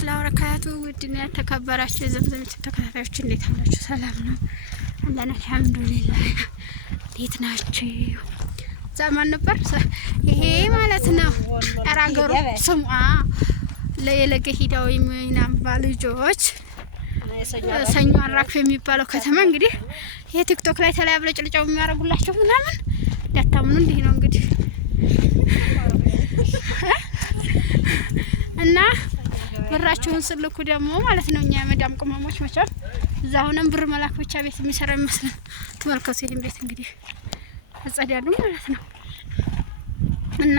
ወራህመቱላሂ ወበረካቱ። ውድና ተከበራችሁ የዘምዘም ተከታታዮች እንዴት አላችሁ? ሰላም ነው አለን አልሐምዱሊላህ። እንዴት ናችሁ? ዘመን ነበር ይሄ ማለት ነው። አራገሩ ስሙ ለየለገ ሂዳው የሚናባ ልጆች ሰኞ አራክፍ የሚባለው ከተማ እንግዲህ ይሄ ቲክቶክ ላይ ተላይ አብለጭልጫው የሚያረጉላችሁ ምናምን እንዳታምኑ እንዲህ ነው እንግዲህ እና ብራችሁን ስልኩ ደግሞ ማለት ነው። እኛ የመዳም ቅመሞች መቻል እዛ ሆነን ብር መላክ ብቻ ቤት የሚሰራ ይመስላል። ተመልከቱ ይሄን ቤት እንግዲህ አጸዳሉ ማለት ነው። እና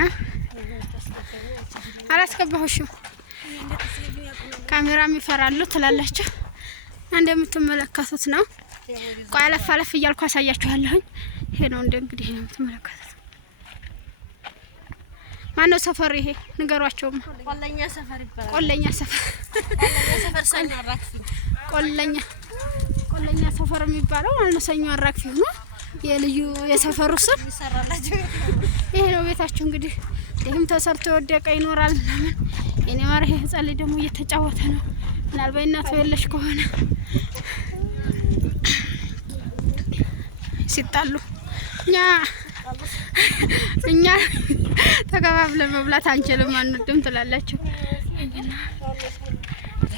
አላስገባሁሽም ካሜራም ይፈራሉ ትላላችሁ። እንደምትመለከቱት ነው። ቆይ አለፍ አለፍ እያልኩ አሳያችኋለሁ። ይሄ ነው እንግዲህ ነው የምትመለከቱት። ማነው ሰፈር ይሄ ንገሯቸው። ቆለኛ ሰፈር ይባላል። ቆለኛ ሰፈር ሰኞ አራክፊ ቆለኛ ሰፈር የሚባለው ማለት ነው። ሰኞ አራክፊ ሆኖ የልዩ የሰፈሩ ስም ይሰራላችሁ። ይሄ ነው ቤታችሁ እንግዲህ። ይሄም ተሰርቶ ወደቀ ይኖራል ምናምን። የኔ ማር ይሄ ህፃን ልጅ ደግሞ እየተጫወተ ነው። ምናልባት እናቱ የለሽ ከሆነ ሲጣሉ እኛ ተከባብለን መብላት አንችልም አንወድም ትላላችሁ።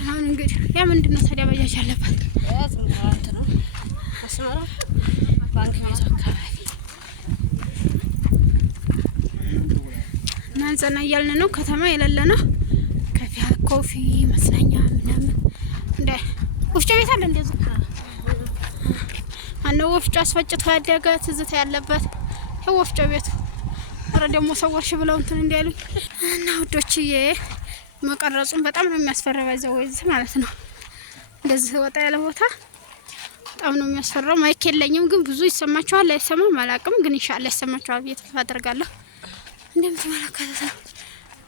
አሁን እንግዲህ ያ ምንድነው ታዲያ ባጃጅ አለበት ነው አስመራ ባንክ ቤት አካባቢ ናንዘና እያልን ነው። ከተማ የሌለ ነው። ከፊያ ኮፊ መስናኛ ምናምን እንደ ወፍጮ ቤት አለ እንደዚህ አነው ወፍጮ አስፈጭቶ ያደገ ትዝታ ያለበት ወፍጮ ቤቱ አረ ደግሞ ሰዎች ብለው እንትን እንዲያሉኝ እና ውዶችዬ መቀረጹን በጣም ነው የሚያስፈራው። ያዘው ወይዝ ማለት ነው። እንደዚህ ወጣ ያለ ቦታ በጣም ነው የሚያስፈራው። ማይክ የለኝም ግን ብዙ ይሰማችኋል አይሰማም አላውቅም፣ ግን ኢንሻአላህ ይሰማችኋል ብዬ ተስፋ አደርጋለሁ። እንደምትመለከቱት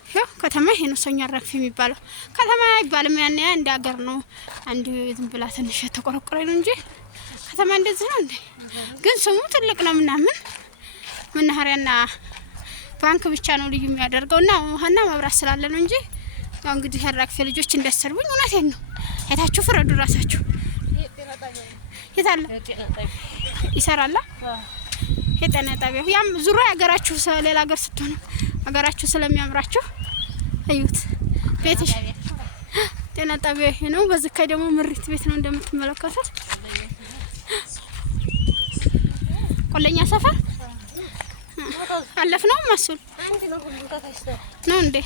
ያው ከተማ ይሄ ነው ሰኞ አራክፊ የሚባለው። ከተማ አይባልም ያን እንደ ሀገር ነው። አንድ ዝም ብላ ትንሽ ተቆረቆረ ነው እንጂ ከተማ እንደዚህ ነው እንዴ? ግን ስሙ ትልቅ ነው ምናምን መናኸሪያና ባንክ ብቻ ነው ልዩ የሚያደርገውና ውሃና መብራት ስላለ ነው እንጂ ያው እንግዲህ አራክፊ ልጆች እንዳሰርቡኝ እውነቴን ነው። አይታችሁ ፍረዱ ራሳችሁ። የታለ ይሰራላ የጤና ጣቢያው ያም ዙሮ ያገራችሁ ሌላ ሀገር ስትሆኑ ሀገራችሁ ስለሚያምራችሁ እዩት። ቤትሽ ጤና ጣቢያው ይሄ ነው። በዚህ ከይ ደግሞ ምሪት ቤት ነው እንደምትመለከቱት። ቆለኛ ሰፈር አለፍ ነው ማሱል ነው እንዴ?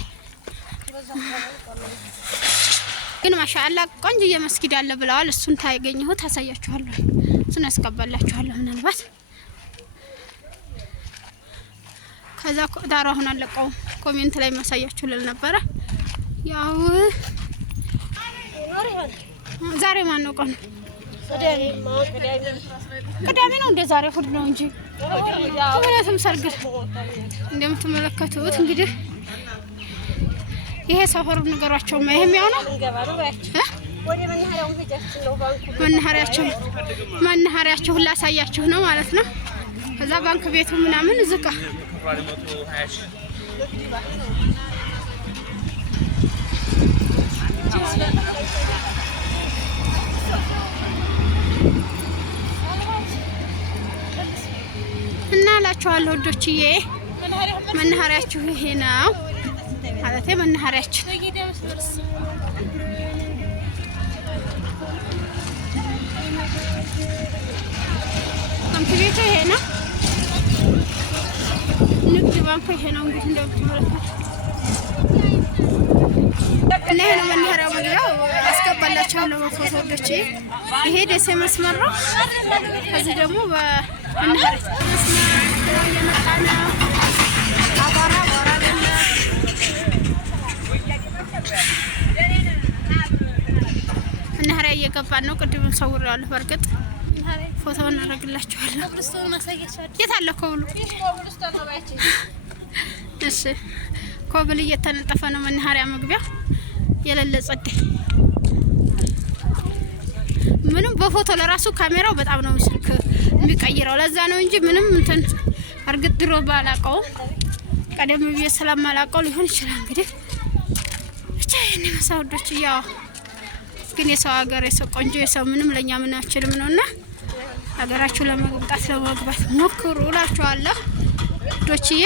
ግን ማሻአላ ቆንጆ መስጊድ አለ ብለዋል። እሱን ታያገኘው ታሳያችኋለሁ። እሱን አስቀባላችኋለሁ ምናልባት ከዛ ዳራ ሆነ አለቀው ኮሜንት ላይ ማሳያችሁ ልል ነበር። ያው ዛሬ ማን ነው ቀኑ? ቅዳሜ ነው እንደ ዛሬ እሑድ ነው እንጂ ምክንያቱም ሰርግ እንደምትመለከቱት እንግዲህ ይሄ ሰፈሩ ነገራቸው ይሄም ያው ነው። ወደ መናኸሪያቸው ላሳያችሁ ነው ማለት ነው። ከዛ ባንክ ቤቱ ምናምን ዝቃ እና ላችኋለሁ ወዶችዬ መናኸሪያችሁ ይሄ ነው ማለት መናኸሪያችን ባንክ ቤቱ ይሄ ነው። ንግድ ባንኩ ይሄ ነው እንግዲህ እንደምትመለከቱት እና ይሄ ነው መናኸሪያው። መግቢያው አስገባላችኋለሁ በፎቶ ወዶቼ። ይሄ ደሴ መስመር ነው። ከዚህ ደግሞ በመናኸሪያ መስመር እየመጣ ነው። አባራ ወራደለ መናኸሪያ እየገባን ነው። ቅድም ሰውሬዋለሁ በርግጥ ፎቶውን አረግላችኋለሁ። የት አለ ኮብሉ? እሺ ኮብል እየተነጠፈ ነው መናኸሪያ መግቢያ የሌለ ጸዴ። ምንም በፎቶ ለራሱ ካሜራው በጣም ነው ስልክ የሚቀይረው። ለዛ ነው እንጂ ምንም እንትን እርግጥ ድሮ ባላቀው ቀደም ብዬ ስለማላቀው ሊሆን ይችላል እንግዲህ ብቻ ይሄን መሳውዶች ያው ግን የሰው ሀገር የሰው ቆንጆ የሰው ምንም ለኛ ምን አችልም ነውና ሀገራችሁ ለመግባት ሞክሩ እላችኋለሁ ዶችዬ።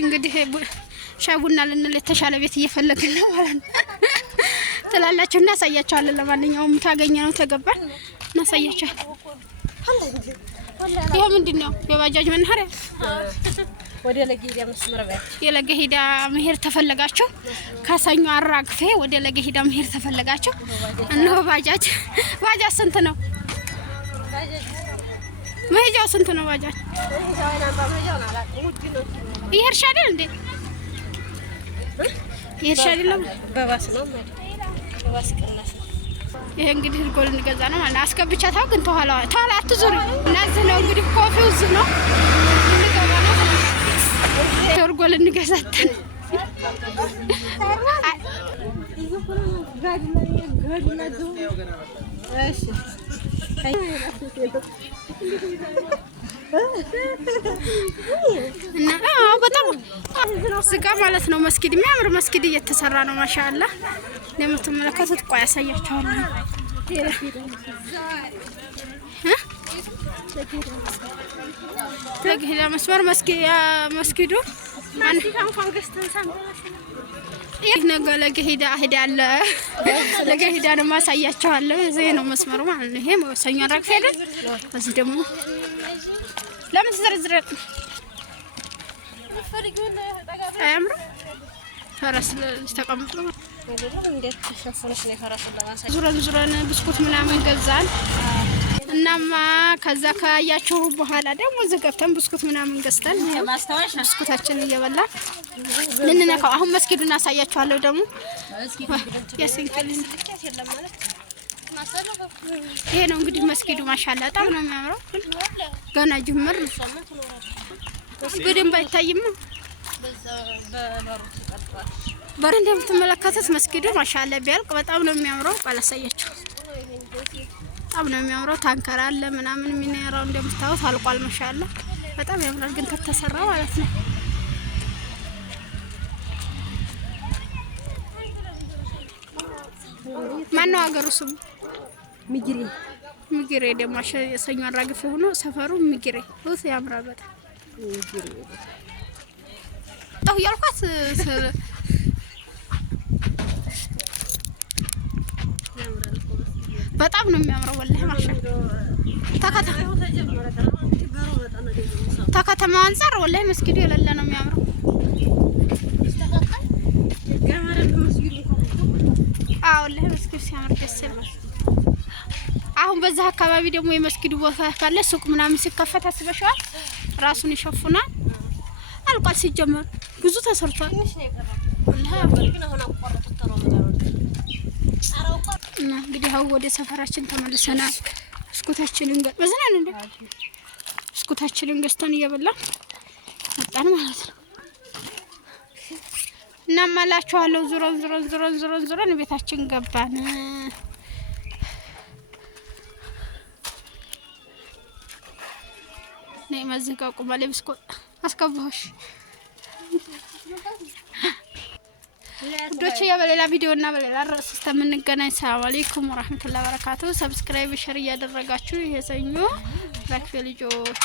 እንግዲህ ሻይ ቡና ልንል የተሻለ ቤት እየፈለግን ነው ማለት ነው ትላላችሁ። እናሳያችኋለን። ለማንኛውም ታገኘነው ተገባን እናሳያችኋለን። ይሄ ምንድነው? የባጃጅ መናኸሪያ ወደ ለገሂዳ መስመር ባይ የለገሂዳ መሄድ ተፈለጋችሁ ከሰኞ አራግፌ ወደ ለገሂዳ መሄድ ተፈለጋችሁ እነሆ ባጃጅ ስንት ነው? መሄጃው ስንት ነው? ባጃጅ ይሄርሻ አይደል እንዴ? ይሄርሻ አይደለም በባስ ነው ማለት በባስ ቀናስ። ይሄ እንግዲህ እርጎ ልንገዛ ነው ማለት አስገብቻታው ግን ተኋላ አትዙሪ። እናዚህ ነው እንግዲህ ኮፊው እዚህ ነው ልንገዛ ነው እርጎ ልንገዛተን እሺ እና በጣም ስጋ ማለት ነው። መስጊድ የሚያምር መስጊድ እየተሰራ ነው። ማሻአላ ለምትመለከቱት ቆይ ያሳያችኋለሁ። ለገሂዳ መስመር መስጊዱ ይህ ነገ ለገሂዳ ሄዳለ ለገሂዳ ነው ማሳያችኋለሁ። እዚህ ነው መስመሩ ማለት ነው። ይሄ ሰኞ አራግፌ አይደል? እዚህ ደግሞ ለምን ዝርዝር አያምሩ ፈረስ ተቀምጦ እንዴት ተሸፈነሽ ነው? ፈረስ ለማሳየት ዙረን ብስኩት ምናምን ገዛን። እናማ ከዛ ካያችሁ በኋላ ደግሞ ዘገብተን ብስኩት ምናምን ገዝተን ብስኩታችን እየበላን ልንነካው አሁን መስጊዱን አሳያችኋለሁ። ደግሞ ይሄ ነው እንግዲህ መስጊዱ ማሻአላ በጣም ነው የሚያምረው። ገና ጅምር በደንብ አይታይም። በር እንደምትመለከቱት መስጊዱ ማሻአላ ቢያልቅ በጣም ነው የሚያምረው። ባላሳያችሁ በጣም ነው የሚያምረው። ታንከር አለ ምናምን የሚነራው እንደምታዩት አልቋል። ማሻአላ በጣም ያምራል። ግን ተተሰራ ማለት ነው። ማነው ሀገሩ ስሙ? ሚግሬ ደግሞ ሰኞ አራግፌ ሆኖ ሰፈሩ ሚግሬ ወስ ያምራል በጣም ታው ያልኳት በጣም ነው የሚያምረው ወላሂ ማሻአላ። ተከተማው አንፃር ወላሂ መስጊዱ የሌለ ነው የሚያምረው። ወላሂ መስጊዱ ሲያምር ደስ ይላል። አሁን በዛ አካባቢ ደግሞ የመስጊዱ ቦታ ካለ ሱቅ ምናምን ሲከፈት አስበሻል ራሱን ይሸፍናል። አልቋል ሲጀመር ብዙ ተሰርቷል። እና እንግዲህ አሁን ወደ ሰፈራችን ተመልሰናል። ብስኩታችንን ገዝተን እየበላን መጣን ማለት ነው። እና ማላችኋለሁ ዙረን ቤታችን ገባን። ነይ መዝጋው ቁማሌ ብስኩት አስከባሽ ዶቼ በሌላ ቪዲዮ እና በሌላ ርዕስ እስከምንገናኝ ሰላም አለይኩም ወራህመቱላሂ ወበረካቱ። ሰብስክራይብ ሼር እያደረጋችሁ ይሄ ሰኞ ራክፌ ልጆች